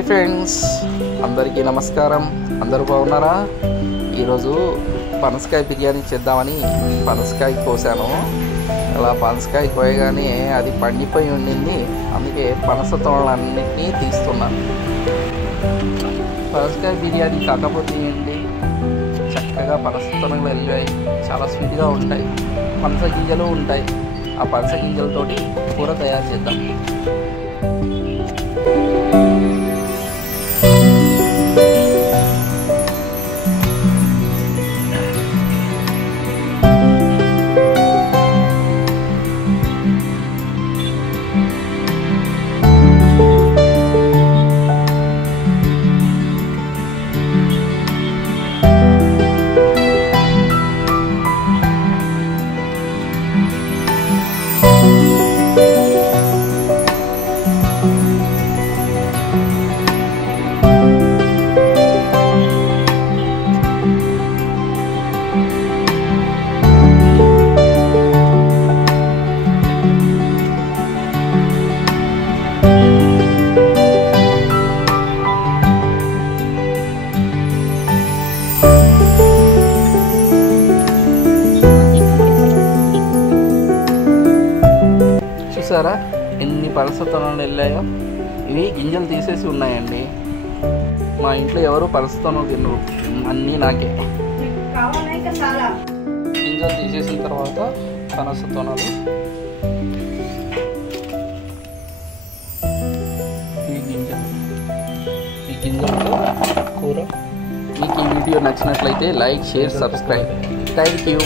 Hi friends, అందరికీ నమస్కారం. అందరూ బాగున్నారా? ఈరోజు పనసకాయ బిర్యానీ చేద్దామని పనసకాయ కోసాను. అలా పనసకాయ కోయగానే అది పండిపోయి ఉండింది. అందుకే పనస తొనలన్నింటినీ తీస్తున్నాను. పనసకాయ బిర్యానీ కాకపోతే ఏంటి, చక్కగా పనస తొనలు వెళ్ళాయి, చాలా స్వీట్గా ఉంటాయి. పనస గింజలు ఉంటాయి. ఆ పనస గింజలతోటి కూర తయారు చేద్దాం. చూసారా ఎన్ని పనస తొనలు వెళ్ళాయో? ఇవి గింజలు తీసేసి ఉన్నాయండి. మా ఇంట్లో ఎవరు పనస తొనలు తినరు, అన్నీ నాకే. గింజలు తీసేసిన తర్వాత పనస తొనలు, ఈ గింజలతో కూర. మీకు ఈ వీడియో నచ్చినట్లయితే like, share, subscribe. Thank you.